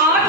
8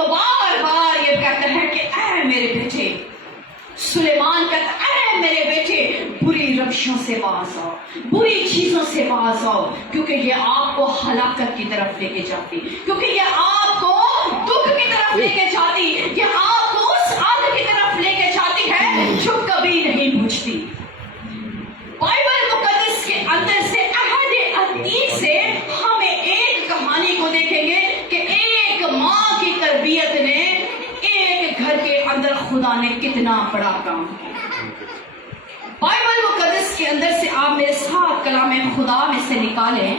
تو بار بار یہ کہتا ہے کہ اے میرے بیٹے، سلیمان کہتا ہے اے میرے بیٹے، بری روشوں سے باز آؤ، بری چیزوں سے باز آؤ، کیونکہ یہ آپ کو ہلاکت کی طرف لے کے جاتی، کیونکہ یہ آپ کو دکھ کی طرف لے کے جاتی، یہ آپ کو اس آگ کی طرف لے کے جاتی ہے جو کبھی نہیں بجھتی۔ بائبل مقدس کے اندر سے عہد عتیق سے ہمیں ایک کہانی کو دیکھیں گے کہ ایک ماں کی تربیت نے ایک گھر کے اندر خدا نے کتنا بڑا کام کیا۔ بائبل مقدس کے اندر سے آپ میرے ساتھ کلام خدا میں سے نکالیں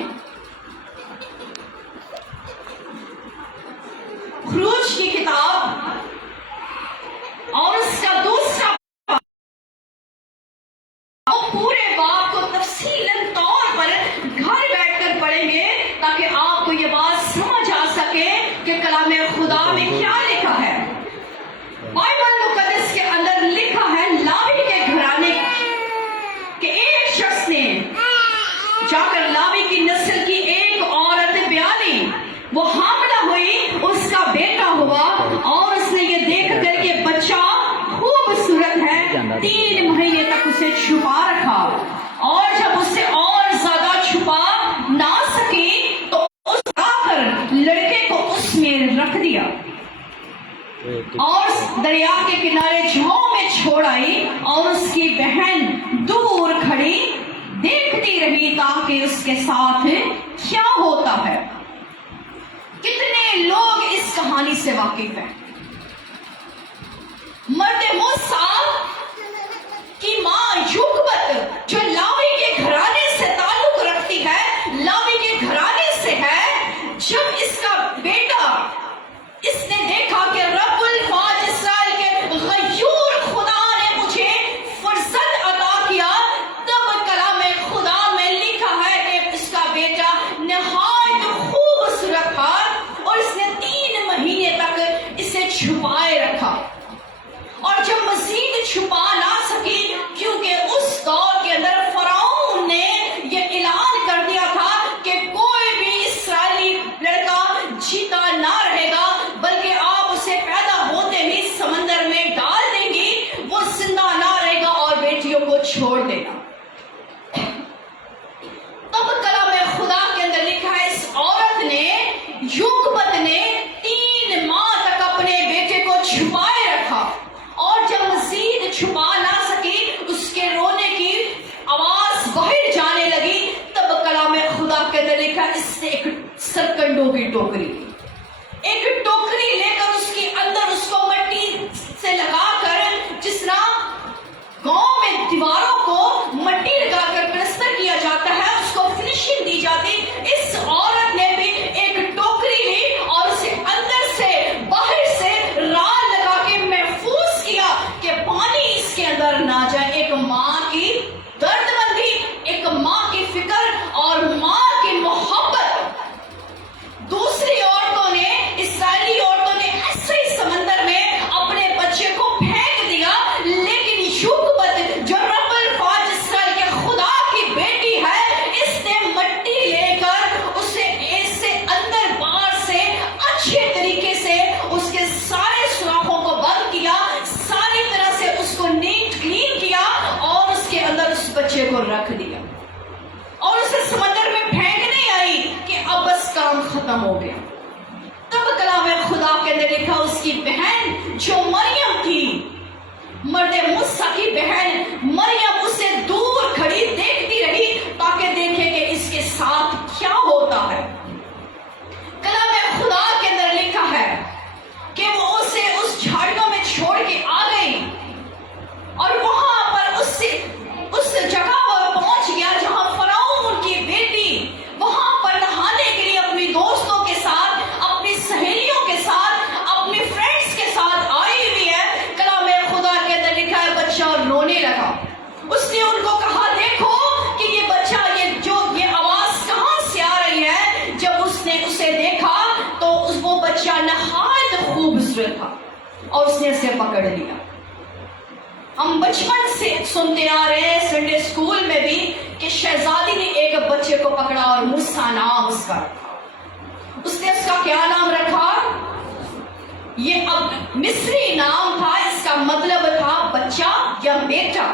خروج کی کتاب اور اس کا دوسرا پورے باب کو تفصیلاً طور پر گھر بیٹھ کر پڑھیں گے تاکہ آپ کو یہ بات سمجھ آ سکے کہ کلام خدا میں کیا لکھا ہے۔ بائبل مقدس کے اندر لکھا ہے لاوی کے گھرانے کہ ایک شخص نے جا کر لاوی کی نسل کی ایک عورت بیانی، وہ حاملہ ہوئی، اس کا بیٹا ہوا اور اس نے یہ دیکھ کر کہ بچہ خوبصورت ہے 3 مہینے تک اسے چھپا رکھا، اور جب اسے اور زیادہ چھپا نہ سکی تو اس آ کر لڑکے کو اس میں رکھ دیا اور دریا کے کنارے جھاؤں میں چھوڑ آئی، اور اس کی بہن دور کھڑی دیکھتی رہی تاکہ اس کے ساتھ کیا ہوتا ہے۔ کتنے لوگ اس کہانی سے واقف ہیں؟ مرد موسیٰ کی ماں یوکبت جو لاوی کے گھرانے سے تعلق رکھتی ہے، لاوی کے گھرانے سے ہے، جب اس کا بیٹا اس نے دیکھا کہ رب الفاظ اسرائیل کے غیور خدا نے مجھے فرزند عطا کیا، تب کلام خدا میں لکھا ہے کہ اس کا بیٹا نہایت خوبصورت تھا اور اس نے 3 مہینے تک اسے چھپائے رکھا، اور جب مزید چھپا نہ سکی کیونکہ اس دور کے اندر فرعون نے یہ اعلان کر دیا تھا کہ کوئی بھی اسرائیلی لڑکا جیتا نہ رہے گا بلکہ آپ اسے پیدا ہوتے ہی سمندر میں ڈال دیں گی، وہ زندہ نہ رہے گا اور بیٹیوں کو چھوڑ دینا۔ تب کلام خدا کے اندر لکھا ہے اس عورت نے، یوکبت نے 3 ماہ تک اپنے بیٹے کو چھپائے رکھا، اور جب مزید چھپا نہ سکی اس کے رونے کی آواز باہر جانے لگی، تب کلام خدا کے اندر لکھا اس سے ایک سرکنڈوں کی ٹوکری لے کر اس کے اندر اس کو مٹی سے لگا کر، جس طرح گاؤں میں دیواروں کو مٹی لگا کر پلسٹر کیا جاتا ہے، اس کو فنیشنگ دی جاتی، اس عورت نے بھی ایک ٹوکری لی اور اسے اندر سے باہر سے رال لگا کے محفوظ کیا کہ پانی اس کے اندر نہ جائے۔ ایک ماں کی درد مندی، ایک ماں کی فکر اور ماں کی محبت۔ دوسری عورتوں نے، اسرائیلی عورتوں نے ایسے ہی سمندر میں اپنے بچے کو پھینک دیا، لیکن یوکبت جو رب الفاظ اسرائیل کے خدا کی بیٹی ہے، اس نے مٹی لے کر اسے ایسے اندر باہر سے اچھے طریقے سے اس کے سارے سوراخوں کو بند کیا، ساری طرح سے اس کو نیٹ کلین کیا اور اس کے اندر اس بچے کو رکھ دیا، اور اسے سمندر میں پھینکنے آئی کہ اب بس کام ختم ہو گیا۔ تب کلام خدا کے اندر لکھا اس کی بہن جو مریم تھی، مرد موسیٰ کی بہن مریم، اسے دور کھڑی دیکھتی رہی تاکہ دیکھے کہ اس کے ساتھ کیا ہوتا ہے۔ کلام خدا کے اندر لکھا ہے کہ وہ اسے اس جھاڑیوں میں چھوڑ کے آ گئی، اور وہاں پر اس جگہ پر پہنچ گیا جہاں فرعون کی بیٹی وہاں پر نہانے کے لیے اپنی دوستوں کے ساتھ، اپنی سہیلیوں کے ساتھ، اپنی فرینڈز کے ساتھ آئی ہوئی ہے۔ کلام خدا کے اندر لکھا ہے بچہ رونے لگا، اس نے ان کو کہا دیکھو کہ یہ بچہ یہ آواز کہاں سے آ رہی ہے۔ جب اس نے اسے دیکھا تو وہ بچہ نہایت خوبصورت تھا اور اس نے اسے پکڑ لیا۔ ہم بچپن سے سنتے آ رہے ہیں سنڈے اسکول میں بھی کہ شہزادی نے ایک بچے کو پکڑا اور موسیٰ نام اس کا رکھا۔ اس نے اس کا کیا نام رکھا؟ یہ اب مصری نام تھا، اس کا مطلب تھا بچہ یا بیٹا.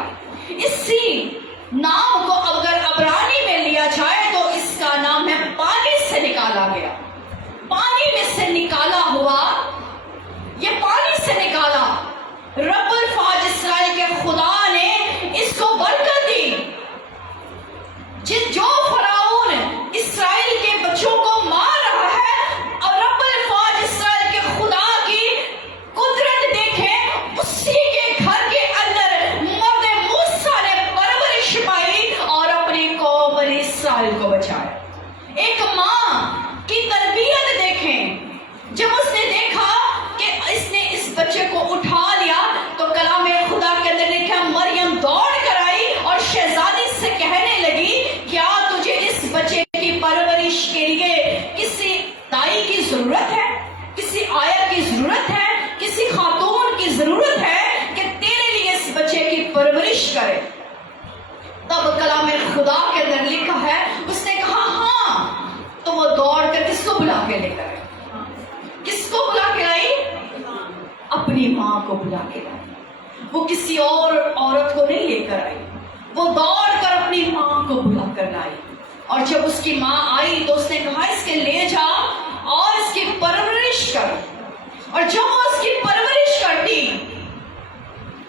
اسی نام کو اگر عبرانی میں لیا جائے تو اس کا نام ہے پانی سے نکالا گیا. پانی میں سے نکالا ہوا، یہ پانی سے نکالا. رب الفاظ اسرائیل کے خدا نے اس کو برکت دی. جو فرعون اسرائیل کے بچوں کو مار رہا ہے، اور رب الفاظ اسرائیل کے خدا کی قدرت دیکھیں، اسی کے گھر کے اندر مرد موسیٰ نے پرورش پائی اور اپنی قوم اسرائیل کو بچایا. ایک ماں کی تربیت دیکھیں. جب اس نے دیکھا کہ اس نے اس بچے کو اٹھا لیا تو کلام خدا کے اندر لکھا مریم دوڑ کر آئی اور شہزادی سے کہنے لگی، کیا تجھے اس بچے کی پرورش کے لیے کسی دائی کی ضرورت ہے، کسی آیا کی ضرورت ہے، کسی خاتون کی ضرورت ہے کہ تیرے لیے اس بچے کی پرورش کرے؟ تب کلام خدا کے اندر لکھا ہے، اس نے کہا ہاں. تو وہ دوڑ کر کس کو بلا کے لے کر آئی؟ کس کو بلا کے لائی؟ اپنی ماں کو بلا کے لائی. وہ کسی اور عورت کو نہیں لے کر آئی، وہ دوڑ کر اپنی ماں کو بلا کر لائی. اور جب اس کی ماں آئی تو اس نے کہا اس کے لے جا اور اس کی پرورش کر. اور جب وہ اس کی پرورش کرتی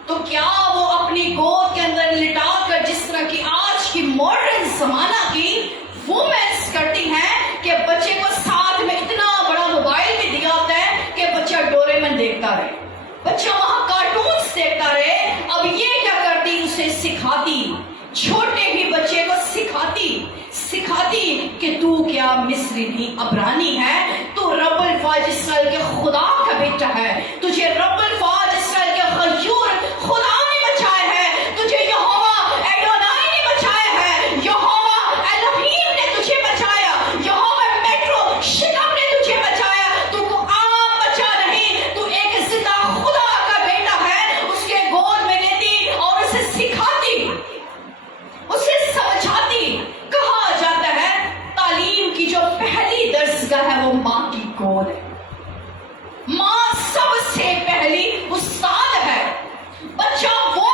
تو کیا وہ اپنی گود کے اندر لٹا کر، جس طرح کی آج کی ماڈرن زمانہ کی وومنس کرتی ہیں کہ بچے کو ساتھ میں اتنا بڑا موبائل بھی دیا ہوتا ہے کہ بچہ ڈوریمن دیکھتا رہے، بچہ وہاں کارٹونز دیکھتا رہے. اب یہ کیا کرتی؟ اسے سکھاتی، چھوٹے ہی بچے کو سکھاتی کہ تو کیا مصری نہیں عبرانی ہے، تو رب الفاظ اسرائیل کے خدا کا بیٹا ہے. تجھے رب الفاظ اسرائیل کے غیور خدا نے بچایا ہے، تجھے یہوہ ایڈونائی نے بچایا ہے، یہوہ الہیم نے تجھے بچایا، یہوہ میٹرو شکم نے تجھے بچایا. تو کو عام بچہ نہیں، تو ایک زندہ خدا کا بیٹا ہے. اس کے گود میں لیتی اور اسے سکھاتی، اسے سمجھاتی. کہا جاتا ہے تعلیم کی جو پہلی درسگاہ ہے وہ ماں کی گود ہے. ماں سب سے پہلی استاد ہے. بچہ وہ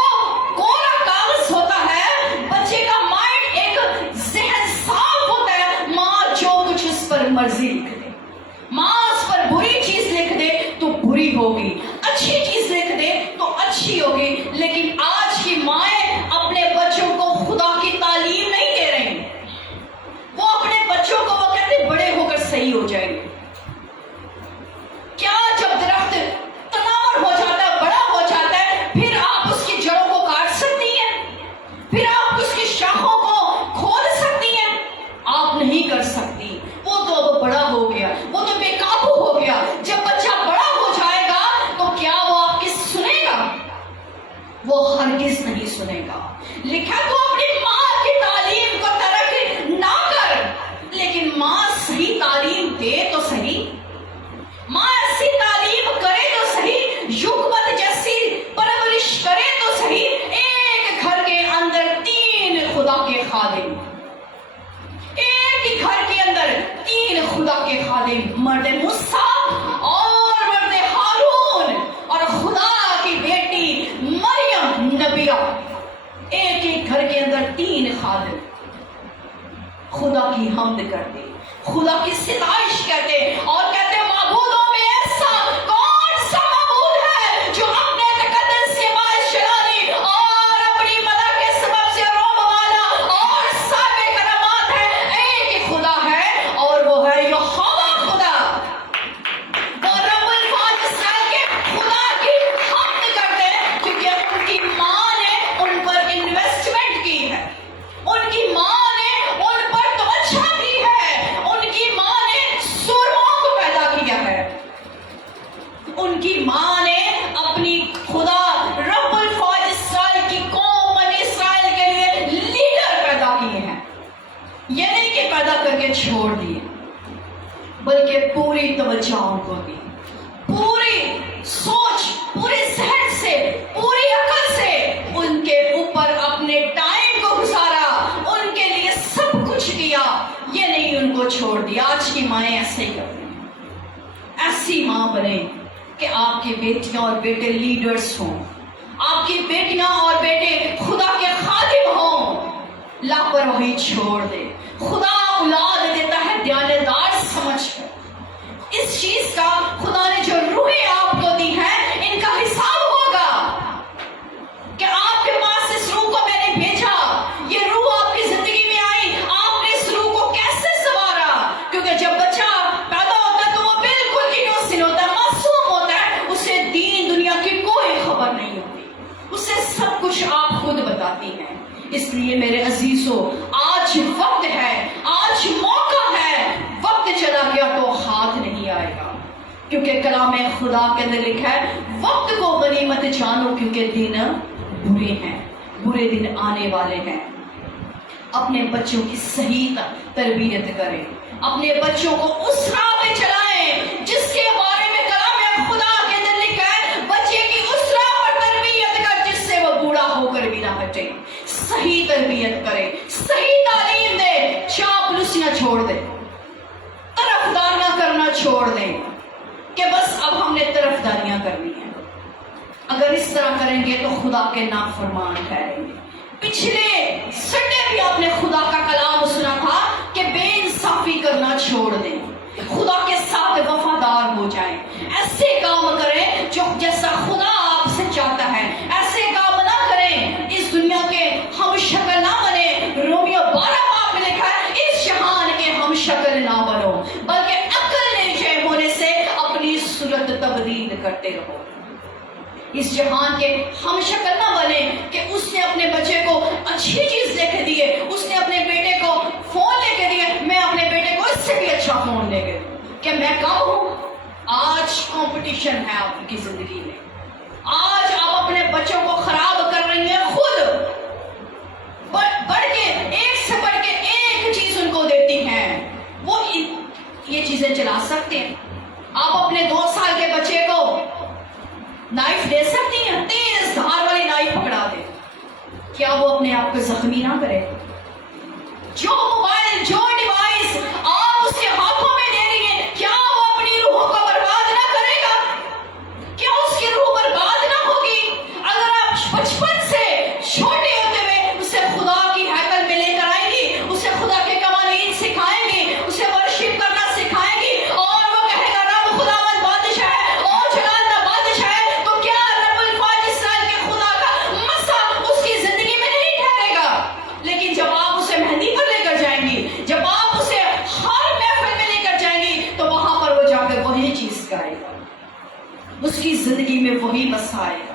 کوڑا کاغذ ہوتا ہے، بچے کا مائنڈ ایک ذہن صاف ہوتا ہے. ماں جو کچھ اس پر مرضی لکھ دے، ماں اس پر بری چیز لکھ دے تو بری ہوگی، اچھی چیز لکھ دے تو اچھی ہوگی. لیکن آج کی مائیں اپنے بچوں کو خدا کی تعلیم نہیں دے رہی. وہ اپنے بچوں کو وہ کہتے بڑے ہو کر صحیح ہو جائیں گے. کیا جب درخت تناور ہو جاتا ہے، بڑا ہو جاتا ہے، پھر آپ اس کی جڑوں کو کاٹ سکتی ہیں؟ پھر آپ اس کی شاخوں کو کھود سکتی ہیں؟ آپ نہیں کر سکتی. وہ تو اب بڑا ہو گیا، وہ تو بے قابو ہو گیا. جب بچہ بڑا ہو جائے گا تو کیا وہ آپ کی سنے گا؟ وہ ہرگز نہیں سنے گا. لکھا تو اپنی ماں کی تعلیم کو ترک نہ کر، لیکن ماں صحیح تعلیم دے تو صحیح، ماں ایسی تعلیم کرے تو صحیح، حکمت جیسی پرورش کرے تو صحیح. ایک گھر کے اندر 3 خدا کے خادم، ایک ہی گھر کے اندر 3 خدا کے خادم، مرد موسیٰ اور مرد ہارون اور خدا کی بیٹی مریم نبیہ. ایک ہی گھر کے اندر 3 خادم خدا کی حمد کرتے، خدا کی ستائش کرتے اور کہتے معبودوں میں ایسا کون سا معبود ہے جو اپنے تقدس کے باعث شرانی اور اپنی مدد کے سبب سے روب والا اور صاحب کرامات ہے. ایک ہی خدا ہے اور وہ ہے یہوہ خدا. وہ رب الفاظ اسرائیل کے خدا کی حمد کرتے ہیں کیونکہ ان کی ماں نے ان پر انویسٹمنٹ کی ہے، ان کی ماں نے ان پر توجہ کی ہے، ان کی ماں نے سورموں کو پیدا کیا ہے، ان کی ماں نے اپنی خدا رب الفاظ اسرائیل کی قوم بنی اسرائیل کے لیے لیڈر پیدا کیے ہیں. یہ نہیں کہ پیدا کر کے چھوڑ دیے، بلکہ پوری توجہ ان کو دی، پوری سوچ، پورے ذہن سے، پوری عقل سے ان کے اوپر اپنے ٹائم کو گزارا، ان کے لیے سب کچھ کیا. یہ نہیں ان کو چھوڑ دیا. آج کی مائیں ایسے ہی کرتی ہیں. ایسی ماں بنے کہ آپ کی بیٹیاں اور بیٹے لیڈرز ہوں، آپ کی بیٹیاں اور بیٹے خدا کے خادم ہوں۔ لاپرواہی چھوڑ دے، خدا اولاد دیتا ہے دیانتدار سمجھ کر۔ اس چیز کا خدا نے جو روحیں آپ کو دی ہے ان کا حساب ہوگا کہ آپ کے پاس اس روح کو میں نے بھیجا، یہ روح آپ کی زندگی میں آئی، آپ نے اس روح کو کیسے سنوارا؟ کیونکہ جب بچہ پیدا ہوتا ہے تو وہ بالکل انوسینٹ ہوتا ہے، معصوم ہوتا ہے، اسے دین دنیا کی کوئی خبر نہیں ہوتی، اسے سب کچھ آپ خود بتاتی ہیں۔ اس لیے میرے عزیزو، آج وقت ہے، آج موقع ہے، وقت چلا گیا تو ہاتھ نہیں آئے گا، کیونکہ کلام خدا کے اندر لکھا ہے وقت کو غنیمت جانو کیونکہ دن برے ہیں، برے دن آنے والے ہیں۔ اپنے بچوں کی صحیح تربیت کریں، اپنے بچوں کو اس راہ پہ چلائیں جس کے بارے میں کلام خدا کے اندر لکھا ہے بچے کی اس راہ پر تربیت کر جس سے وہ بوڑھا ہو کر بھی نہ ہٹے۔ صحیح تربیت کرے، صحیح تعلیم دے، چاپلوسیاں چھوڑ دے، طرفداریاں کرنا چھوڑ دیں کہ بس اب ہم نے طرفداریاں کرنی ہیں۔ اگر اس طرح کریں گے تو خدا کے نافرمان ٹھہریں گے۔ پچھلے سنڈے بھی آپ نے خدا کا کلام سنا تھا کہ بے انصافی کرنا چھوڑ دیں، خدا کے ساتھ وفادار ہو جائیں، ایسے کام کریں جو جیسا خدا آپ سے چاہتا ہے، ایسے کام نہ کریں اس دنیا کے ہم شکل نہ بنے۔ رومیو 12 میں لکھا ہے اس جہان کے ہم شکل نہ بنو بلکہ عقل نے جے ہونے سے اپنی صورت تبدیل کرتے رہو۔ اس جہان کے ہم شکل نہ بنے کہ اس نے اپنے بچے کو اچھی چیز لے کے دیے، اس نے اپنے بیٹے کو فون لے کے دیے، میں اپنے بیٹے کو اس سے بھی اچھا فون لے کے دوں، کہ میں کم ہوں؟ آج کمپٹیشن ہے آپ کی زندگی میں، آج آپ اپنے بچوں کو خراب کر رہی ہیں خود، بڑھ کے ایک سے بڑھ کے ایک چیز ان کو دیتی ہیں، وہ یہ چیزیں چلا سکتے ہیں۔ آپ اپنے 2 سال کے بچے کو نائف دے سکتی ہیں، تیز دھار والی نائف پکڑا دے، کیا وہ اپنے آپ کو زخمی نہ کرے؟ جو موبائل، جو ڈیوائس آپ اس کے ہاتھوں میں دے رہی ہیں، کیا وہ اپنی روح کو برباد نہ کرے گا؟ کیا اس کی روح برباد نہ ہوگی؟ اگر آپ بچپن سے چھوٹے ہوتے ہوئے اسے خدا کی ہیکل میں لے کر آئیں گی، اسے خدا کے قوانین سکھائیں گی، اسے ورشپ کرنا سکھائیں گی، اور وہ کہے گا رب خداوند بادشاہ ہے اور جلال کا بادشاہ ہے، تو کیا رب الفاظ اسرائیل کے خدا کا مسا اس کی زندگی میں نہیں ٹھہرے گا؟ لیکن جب آپ اسے مہندی پر لے کر جائیں گی، جب آپ اسے ہر محفل میں لے کر جائیں گی، تو وہاں پر وہ جا کر وہی چیز گائے گا، اس کی زندگی میں وہی مسا آئے گا،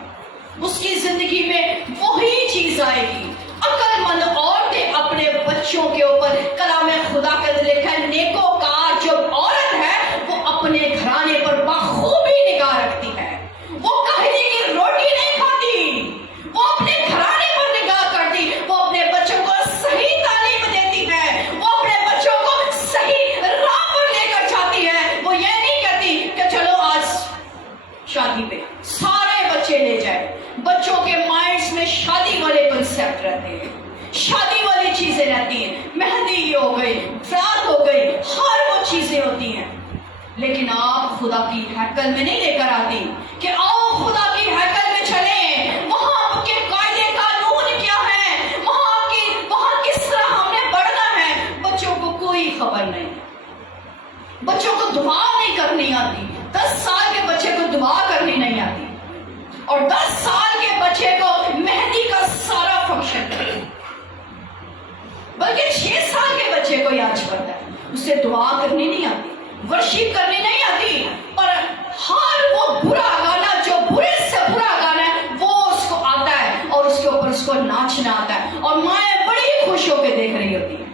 اس کی زندگی میں وہی چیز آئے گی۔ عقل مند عورتیں اپنے بچوں کے اوپر کلام خدا کا لکھا ہے نیکوکار جو عورت ہے وہ اپنے گھرانے پر بخوبی نگاہ رکھتی ہے، وہ کہیں کی روٹی نہیں کھاتی، وہ اپنے گھرانے پر نگاہ کرتی، وہ اپنے بچوں کو صحیح تعلیم دیتی ہے، وہ اپنے بچوں کو صحیح راہ پر لے کر جاتی ہے، وہ یہ نہیں کرتی کہ چلو آج شادی پہ سارے بچے لے جائے۔ بچوں کے مائنڈز میں شادی والے کنسیپٹ رہتے ہیں، شادی والی چیزیں رہتی ہیں، مہندی ہو گئی، فرات ہو گئی، ہر وہ چیزیں ہوتی ہیں، لیکن آپ خدا کی ہیکل میں نہیں لے کر آتی کہ آؤ خدا کی ہیکل میں چلیں، وہاں کے قاعدے قانون کیا ہے، وہاں کس طرح ہم نے بڑھنا ہے۔ بچوں کو کوئی خبر نہیں، بچوں کو دعا نہیں کرنی آتی، 10 سال کے بچے کو دعا کرنی نہیں آتی، اور 10 سال کے بچے کو مہندی کا سارا فنکشن کرے، بلکہ 6 سال کے بچے کو یاد پڑتا ہے، اسے دعا کرنی نہیں آتی، ورشپ کرنی نہیں آتی، پر ہر وہ برا گانا جو برے سے برا گانا ہے وہ اس کو آتا ہے، اور اس کے اوپر اس کو ناچنا آتا ہے، اور مائیں بڑی خوش ہو کے دیکھ رہی ہوتی ہیں،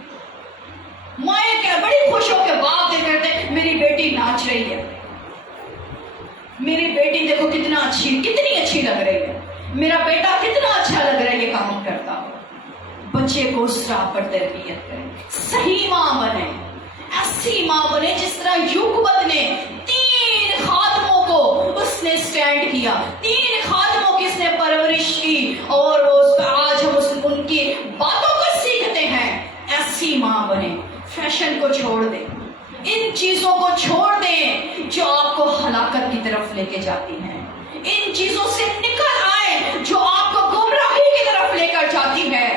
مائیں بڑی خوش ہو کے باپ دیکھ رہے تھے میری بیٹی ناچ رہی ہے، میری بیٹی دیکھو کتنی اچھی لگ رہی ہے، میرا بیٹا کتنا اچھا لگ رہا ہے یہ کام کرتا ہو۔ بچے کو اس راہ پر تربیت کریں، صحیح ماں بنے، ایسی ماں بنے جس طرح یوکبت نے 3 خادموں کو اس نے سٹینڈ کیا، 3 خادموں کی اس نے پرورش کی، اور آج ہم ان کی باتوں کو سیکھتے ہیں۔ ایسی ماں بنے، فیشن کو چھوڑ دیں، ان چیزوں کو چھوڑ دیں جو آپ کو ہلاکت کی طرف لے کے جاتی ہیں. ان چیزوں سے نکل آئیں جو آپ کو گمراہی کی طرف لے کر جاتی ہے.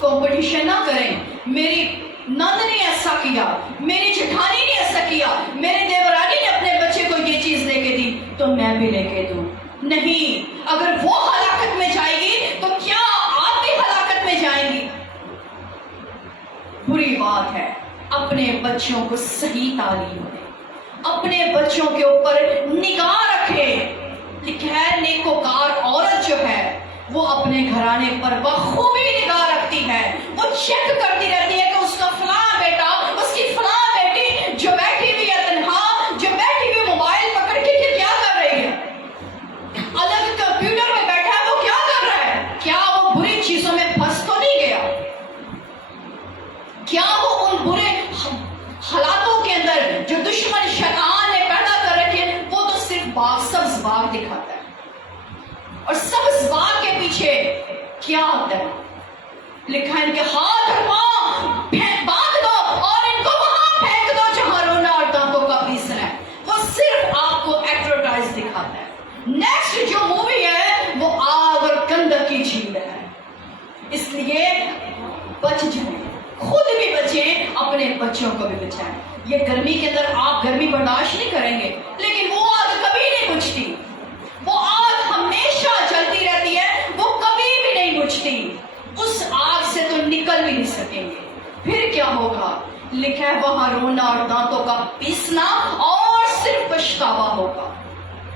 کمپٹیشن نہ کریں. میری نند نے ایسا کیا, میری جٹھانی نے ایسا کیا, میرے دیورانی نے اپنے بچے کو یہ چیز لے کے دی تو میں بھی لے کے دوں. نہیں, اگر وہ ہلاکت میں جائے گی تو کیا آپ بھی ہلاکت میں جائیں گی؟ بری بات ہے. اپنے بچوں کو صحیح تعلیم دیں, اپنے بچوں کے اوپر نگاہ رکھیں. خیر نیکوکار عورت جو ہے وہ اپنے گھرانے پر بخوبی نگاہ رکھتی ہے. وہ چیک کرتی رہتی ہے کہ اس کا فلاں بیٹا, اس کی فلاں بیٹی جو بیٹھی ہوئی ہے تنہا, جو بیٹھی ہوئی موبائل پکڑ کے کیا کر رہی ہے, الگ کمپیوٹر میں بیٹھا ہے, وہ کیا کر رہا ہے. کیا وہ بری چیزوں میں پھنس تو نہیں گیا؟ کیا وہ ان برے حالاتوں کے اندر جو دشمن شیطان نے پیدا کر رکھے, وہ تو صرف باغ, سبز باغ دکھاتا ہے, اور سبز باغ کے پیچھے کیا ہوتا ہے؟ لکھا ہے ان کے ہاتھ اور پاؤں باندھ دو اور ان کو وہاں پھینک دو جہاں رونا اور دانتوں کا پیسنا ہے. وہ صرف آپ کو ایڈورٹائز دکھاتا ہے. نیکسٹ جو مووی ہے وہ آگ اور گندک کی جھیل ہے. اس لیے بچ جائیں, خود بھی بچیں, اپنے بچوں کو بھی بچائیں. یہ گرمی کے اندر آپ گرمی برداشت نہیں کریں گے, لیکن وہ آگ کبھی نہیں بجھتی. وہ آگ ہمیشہ جلتی رہتی ہے, وہ کبھی بھی نہیں بجھتی. اس آگ سے تو نکل بھی نہیں سکیں گے. پھر کیا ہوگا؟ لکھا ہے وہاں رونا اور دانتوں کا پیسنا اور صرف پچھتاوا ہوگا,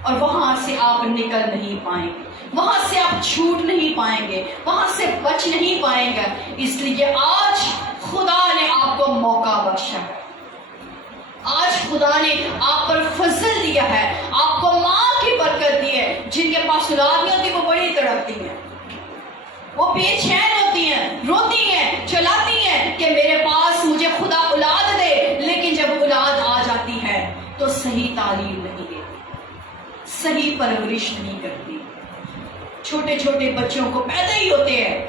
اور وہاں سے آپ نکل نہیں پائیں گے, وہاں سے آپ چھوٹ نہیں پائیں گے, وہاں سے بچ نہیں پائیں گے. اس لیے آج خدا نے آپ کو موقع بخشا ہے, آج خدا نے آپ پر فضل دیا ہے, آپ کو ماں کی برکت دی ہے. جن کے پاس اولاد نہیں ہوتی وہ بڑی تڑپتی ہیں, وہ بے چین ہوتی ہیں, روتی ہیں, چلاتی ہیں کہ میرے پاس مجھے خدا اولاد دے. لیکن جب اولاد آ جاتی ہے تو صحیح تعلیم نہیں دیتی, صحیح پرورش نہیں کرتی. چھوٹے چھوٹے بچوں کو پیدا ہی ہوتے ہیں,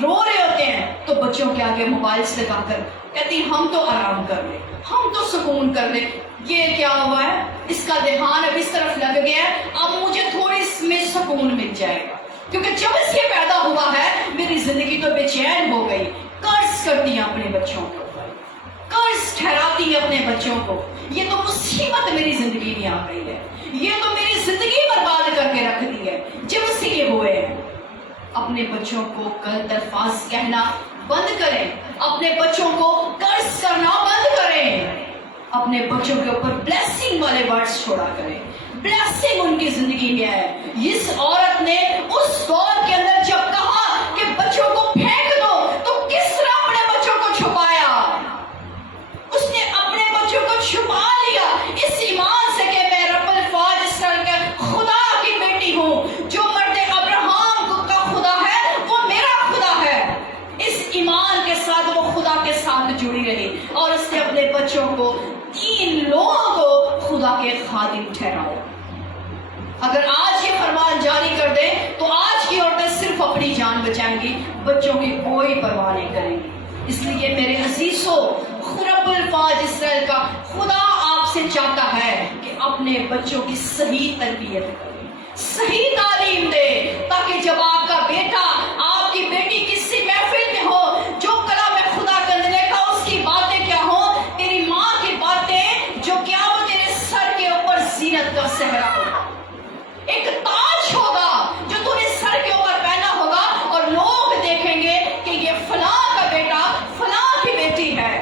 رو رہے ہوتے ہیں تو بچوں کے آگے موبائلز لگا کر کہتی ہم تو آرام کر لیں, ہم تو سکون کر لیں. یہ کیا ہوا ہے؟ اس کا دھیان اب اس طرف لگ گیا ہے, اب مجھے تھوڑی اس میں سکون مل جائے گا, کیونکہ جب اس کے پیدا ہوا ہے میری زندگی تو بے چین ہو گئی. قرض کرتی ہیں اپنے بچوں کو, قرض ٹھہراتی ہیں اپنے بچوں کو. یہ تو مصیبت میری زندگی میں آ گئی ہے, یہ تو میری زندگی برباد کر کے رکھ دی ہے جب سے یہ ہوئے ہیں. اپنے بچوں کو غلط الفاظ کہنا بند کریں, اپنے بچوں کو قرض کرنا بند کریں, اپنے بچوں کے اوپر بلیسنگ والے ورڈز چھوڑا کریں. بلیسنگ ان کی زندگی میں ہے. اس عورت نے اس دور کے اندر جب کہا کہ بچوں کو پھینک دو تو کس طرح اپنے بچوں کو چھپایا؟ اس نے اپنے بچوں کو چھپا لیا اس ایمان سے کہ میں رب الفاظ اسرائیل کے خدا کی بیٹی ہوں, جو مرد ابراہم کا خدا ہے وہ میرا خدا ہے. اس ایمان کے ساتھ وہ خدا کے ساتھ جڑی رہی, اور اس نے اپنے بچوں کو, 3 لوگوں کو خدا کے خادم ٹھہرایا. اگر آج یہ فرمان جاری کر دیں تو آج کی عورتیں صرف اپنی جان بچائیں گی, بچوں کی کوئی پرواہ نہیں کریں گی. اس لیے میرے عزیزوں, رب الفاظ اسرائیل کا خدا آپ سے چاہتا ہے کہ اپنے بچوں کی صحیح تربیت کریں, صحیح تعلیم دے, تاکہ جب آپ کا بیٹا, آپ کی بیٹی کسی محفل میں ہو, جو کلام خدا کے اندر لکھا اس کی باتیں کیا ہوں, تیری ماں کی باتیں جو کیا وہ تیرے سر کے اوپر زینت کا صحرا ہوگا, ایک تاج ہوگا جو تمہیں سر کے اوپر پہنا ہوگا, اور لوگ دیکھیں گے کہ یہ فلاں کا بیٹا, فلاں کی بیٹی ہے.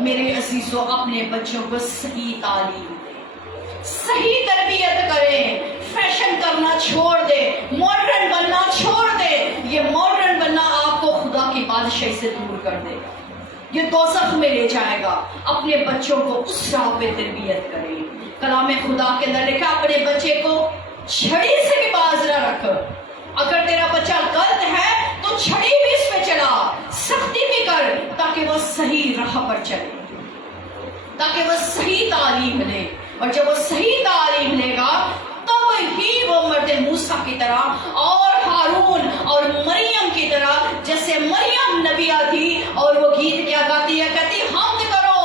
میرے عزیزوں, اپنے بچوں کو صحیح تعلیم دیں, صحیح تربیت کریں, فیشن کرنا چھوڑ دے, ماڈرن بننا چھوڑ دے. یہ ماڈرن بننا آپ کو خدا کی بادشاہی سے دور کر دے گا, یہ دوزخ میں لے جائے گا. اپنے بچوں کو اس راہ پہ تربیت کریں. کلام خدا کے اندر لکھا اپنے بچے کو چھڑی سے بھی باز نہ رکھ. اگر تیرا بچہ غلط ہے تو چھڑی بھی اس پہ چلا, سختی بھی کر, تاکہ وہ صحیح راہ پر چلے, تاکہ وہ صحیح تعلیم لے. اور جب وہ صحیح تعلیم لے گا تب ہی وہ مرد موسیٰ کی طرح اور ہارون اور مریم کی طرح, جیسے مریم نبیہ تھی اور وہ گیت کیا گاتی ہے, کہتی حمد کرو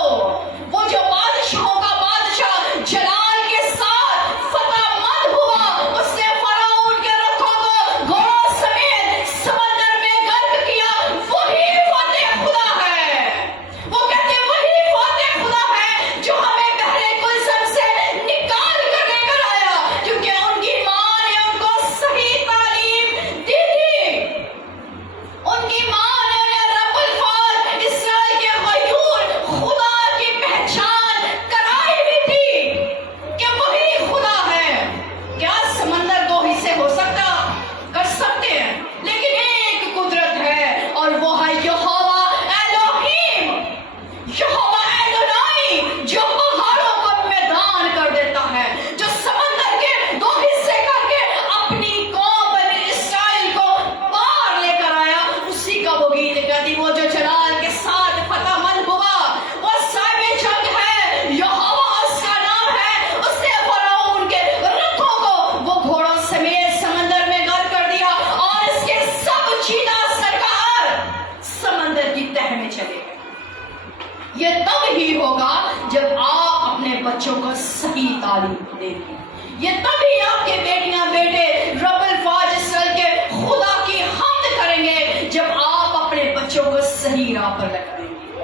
تعلیم دے گی. یہ تبھی آپ کے بیٹیاں بیٹے رب الفاظ کے خدا کی حمد کریں گے جب آپ اپنے بچوں کو صحیح راہ پر لگائیں گے.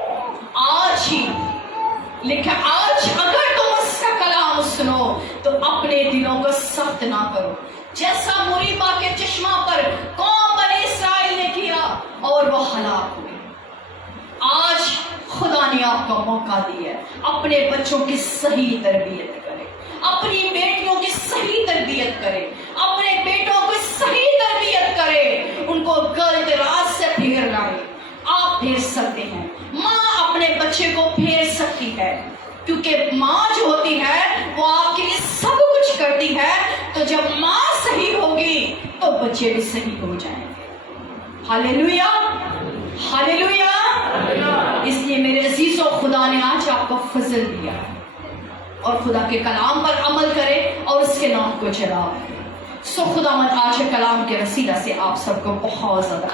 آج ہی لیکن آج اگر تم اس کا کلام سنو تو اپنے دلوں کو سخت نہ کرو جیسا مریبہ کے چشمہ پر قوم بنی اسرائیل نے کیا اور وہ ہلاک ہوئے. آج خدا نے آپ کو موقع دیا ہے اپنے بچوں کی صحیح تربیت کرے, اپنی بیٹیوں کی صحیح تربیت کرے, اپنے بیٹوں کی صحیح تربیت کرے, ان کو غلط راہ سے پھیر لائے. آپ پھیر سکتے ہیں, ماں اپنے بچے کو پھیر سکتی ہے کیونکہ ماں جو ہوتی ہے وہ آپ کے لیے سب کچھ کرتی ہے. تو جب ماں صحیح ہوگی تو بچے بھی صحیح ہو جائیں گے. ہاللیلویا ہاللیلویا. اس لیے میرے عزیزوں خدا نے آج آپ کو فضل دیا اور خدا کے کلام پر عمل کرے اور اس کے نام کو چلاؤ. سو خدا مند آج کے کلام کے وسیلہ سے آپ سب کو بہت زیادہ